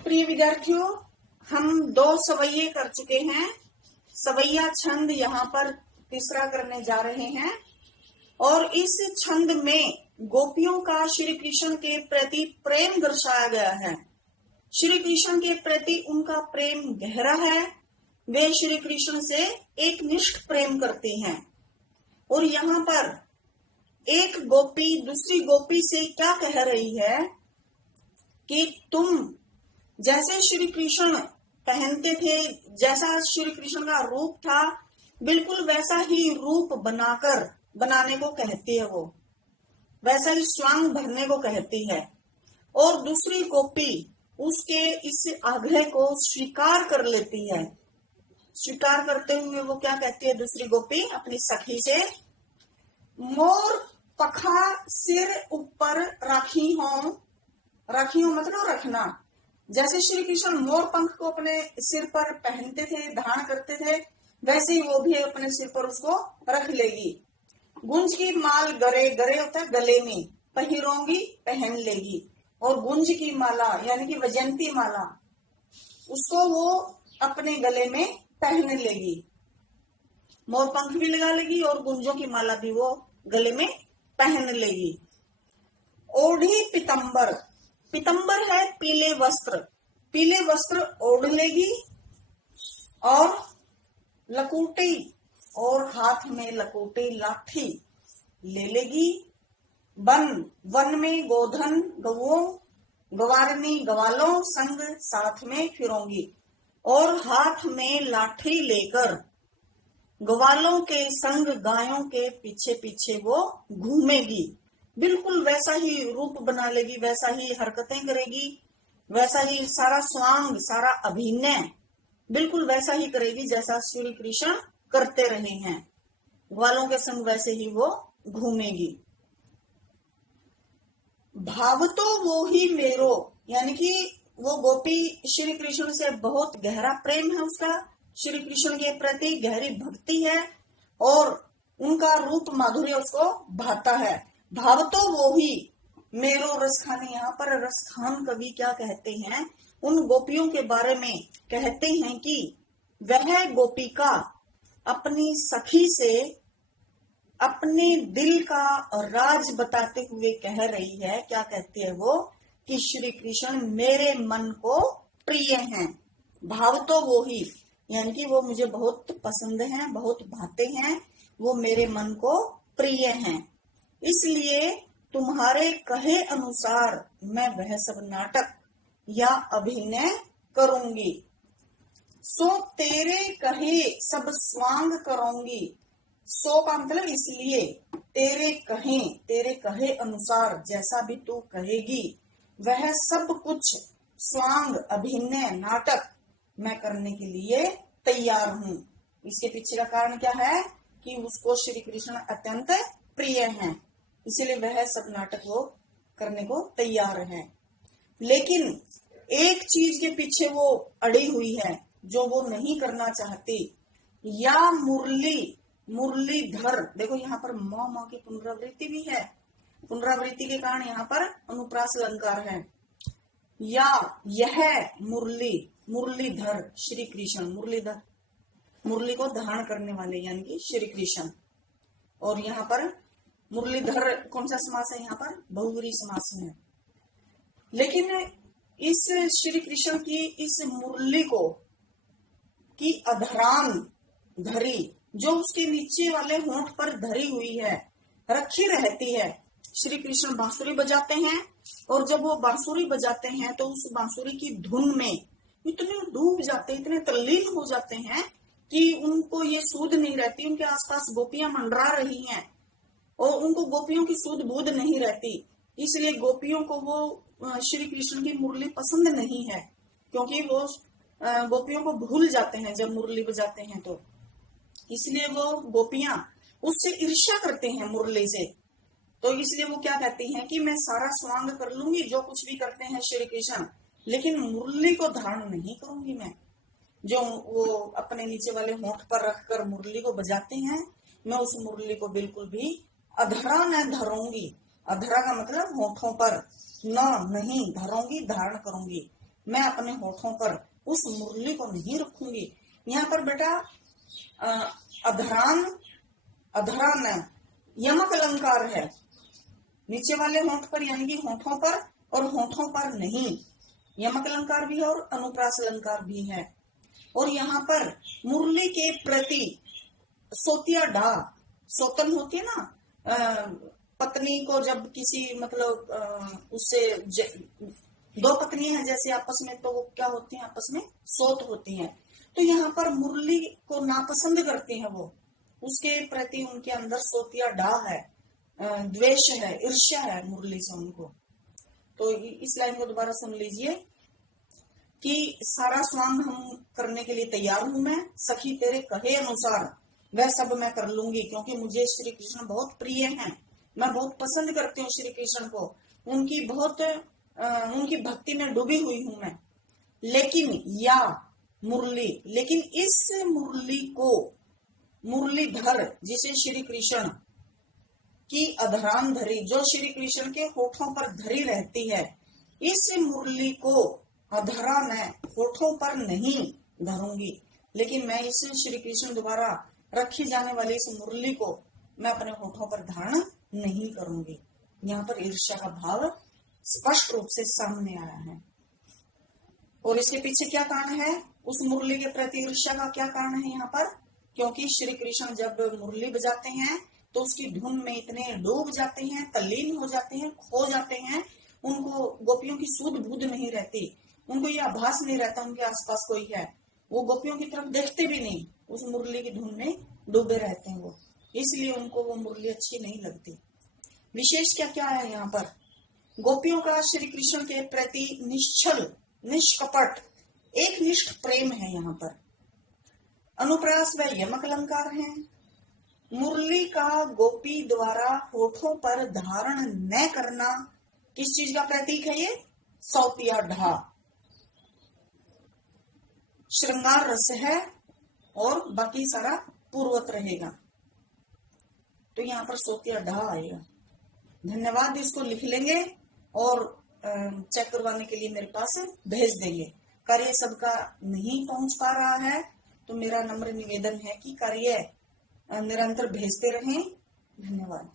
प्रिय विद्यार्थियों, हम 2 सवैये कर चुके हैं। सवैया छंद यहाँ पर तीसरा करने जा रहे हैं और इस छंद में गोपियों का श्री कृष्ण के प्रति प्रेम दर्शाया गया है। श्री कृष्ण के प्रति उनका प्रेम गहरा है। वे श्री कृष्ण से एक निष्ठ प्रेम करती हैं और यहाँ पर एक गोपी दूसरी गोपी से क्या कह रही है कि तुम जैसे श्री कृष्ण पहनते थे, जैसा श्री कृष्ण का रूप था, बिल्कुल वैसा ही रूप बनाने को कहती है। वो वैसा ही स्वांग भरने को कहती है और दूसरी गोपी उसके इस आग्रह को स्वीकार कर लेती है। स्वीकार करते हुए वो क्या कहती है दूसरी गोपी अपनी सखी से, मोर पखा सिर ऊपर राखी हो मतलब रखना। जैसे श्री कृष्ण मोर पंख को अपने सिर पर पहनते थे, धारण करते थे, वैसे ही वो भी अपने सिर पर उसको रख लेगी। गुंज की माल गरे होता है गले में, पहिरोंगी पहन लेगी। और गुंज की माला यानी कि वजंती माला, उसको वो अपने गले में पहन लेगी। मोर पंख भी लगा लेगी और गुंजों की माला भी वो गले में पहन लेगी। ओढ़ी पितंबर, पितंबर है पीले वस्त्र ओढ़ लेगी और लकूटी और हाथ में लकूटी लाठी ले लेगी। वन में गोधन गवों गवारनी गवालों संग साथ में फिरोंगी और हाथ में लाठी लेकर ग्वालों के संग गायों के पीछे पीछे वो घूमेगी। बिल्कुल वैसा ही रूप बना लेगी, वैसा ही हरकतें करेगी, वैसा ही सारा स्वांग सारा अभिनय बिल्कुल वैसा ही करेगी जैसा श्री कृष्ण करते रहे हैं। ग्वालों के संग वैसे ही वो घूमेगी। भाव तो वो ही मेरो, यानी कि वो गोपी श्री कृष्ण से बहुत गहरा प्रेम है उसका, श्री कृष्ण के प्रति गहरी भक्ति है और उनका रूप माधुर्य उसको भाता है। भाव तो वो ही मेरो रसखानी, यहाँ पर रसखान कवि क्या कहते हैं, उन गोपियों के बारे में कहते हैं कि वह गोपिका अपनी सखी से अपने दिल का राज बताते हुए कह रही है। क्या कहती है वो कि श्री कृष्ण मेरे मन को प्रिय हैं। भाव तो वो ही यानी कि वो मुझे बहुत पसंद हैं, बहुत भाते हैं, वो मेरे मन को प्रिय हैं। इसलिए तुम्हारे कहे अनुसार मैं वह सब नाटक या अभिनय करूंगी। सो तेरे कहे सब स्वांग करूंगी। सो का मतलब इसलिए, तेरे कहे अनुसार जैसा भी तू कहेगी वह सब कुछ स्वांग अभिनय नाटक मैं करने के लिए तैयार हूँ। इसके पीछे का कारण क्या है कि उसको श्री कृष्ण अत्यंत प्रिय हैं, इसलिए वह सब नाटक वो करने को तैयार है। लेकिन एक चीज के पीछे वो अड़ी हुई है जो वो नहीं करना चाहती। या मुरलीधर, देखो यहाँ पर म की पुनरावृत्ति भी है, पुनरावृत्ति के कारण यहाँ पर अनुप्रास अलंकार है। या यह मुरलीधर श्री कृष्ण, मुरलीधर मुरली को धारण करने वाले यानी कि श्री कृष्ण। और यहाँ पर मुरलीधर कौन सा समास है, यहाँ पर बहुव्रीहि समास है। लेकिन इस श्री कृष्ण की इस मुरली को की अधरान धरी जो उसके नीचे वाले होंठ पर धरी हुई है, रखी रहती है। श्री कृष्ण बांसुरी बजाते हैं और जब वो बांसुरी बजाते हैं तो उस बांसुरी की धुन में इतने डूब जाते, इतने तल्लीन हो जाते हैं कि उनको ये सूध नहीं रहती। उनके आसपास गोपियां मंडरा रही हैं और उनको गोपियों की सूध बूध नहीं रहती, इसलिए गोपियों को वो श्री कृष्ण की मुरली पसंद नहीं है, क्योंकि वो गोपियों को भूल जाते हैं जब मुरली बजाते हैं तो। इसलिए वो गोपियां उससे ईर्ष्या करते हैं मुरली से। तो इसलिए वो क्या कहती हैं कि मैं सारा स्वांग कर लूंगी जो कुछ भी करते हैं श्री कृष्ण, लेकिन मुरली को धारण नहीं करूंगी मैं। जो वो अपने नीचे वाले होंठ पर रखकर मुरली को बजाते हैं, मैं उस मुरली को बिल्कुल भी अधरा न धरूंगी। अधरा का मतलब होठों पर, न नहीं धरूंगी, धारण करूंगी। मैं अपने होठों पर उस मुरली को नहीं रखूंगी। यहाँ पर बेटा अधरान, अधरान यमक अलंकार है, नीचे वाले होंठ पर यानी कि होठों पर, और होठों पर नहीं। यमक अलंकार भी है और अनुप्रास अलंकार भी है। और यहाँ पर मुरली के प्रति सोतिया ढा, सोतन होती है ना, पत्नी को जब किसी मतलब उससे दो पत्नियां हैं जैसे आपस में, तो वो क्या होती हैं, आपस में सोत होती हैं। तो यहाँ पर मुरली को नापसंद करती हैं वो, उसके प्रति उनके अंदर सोतिया डा है, द्वेष है, ईर्ष्या है मुरली से उनको। तो इस लाइन को दोबारा सुन लीजिए कि सारा स्वांग हम करने के लिए तैयार हूं मैं, सखी तेरे कहे अनुसार वह सब मैं कर लूंगी, क्योंकि मुझे श्री कृष्ण बहुत प्रिय हैं, मैं बहुत पसंद करती हूँ श्री कृष्ण को, उनकी भक्ति में डूबी हुई हूं मैं। लेकिन या मुरली, लेकिन इस मुरली को, मुरलीधर जिसे श्री कृष्ण की अधरान धरी, जो श्री कृष्ण के होठों पर धरी रहती है, इस मुरली को अधरा मैं होठों पर नहीं धरूंगी, लेकिन मैं इस श्री कृष्ण द्वारा रखी जाने वाली इस मुरली को मैं अपने होठों पर धारण नहीं करूंगी। यहाँ पर ईर्ष्या का भाव स्पष्ट रूप से सामने आया है। और इसके पीछे क्या कारण है, उस मुरली के प्रति ईर्ष्या का क्या कारण है यहाँ पर, क्योंकि श्री कृष्ण जब मुरली बजाते हैं तो उसकी धुन में इतने डूब जाते हैं, तल्लीन हो जाते हैं, खो जाते हैं, उनको गोपियों की सूध बूध नहीं रहती, उनको ये आभास नहीं रहता उनके आसपास कोई है, वो गोपियों की तरफ देखते भी नहीं, उस मुरली की धुन में डूबे रहते हैं वो, इसलिए उनको वो मुरली अच्छी नहीं लगती। विशेष क्या क्या है यहाँ पर, गोपियों का श्री कृष्ण के प्रति निश्चल, निष्कपट, एक निष्ठ प्रेम है यहाँ पर। अनुप्रास व यमक अलंकार है। मुरली का गोपी द्वारा होठों पर धारण न करना किस चीज का प्रतीक है, ये सौतिया ढा, श्रृंगार रस है, और बाकी सारा पूर्वत रहेगा, तो यहाँ पर सोतिया ढा आएगा। धन्यवाद, इसको लिख लेंगे और चेक करवाने के लिए मेरे पास भेज देंगे। कार्य सबका नहीं पहुंच पा रहा है तो मेरा नम्र निवेदन है कि कार्य निरंतर भेजते रहें। धन्यवाद।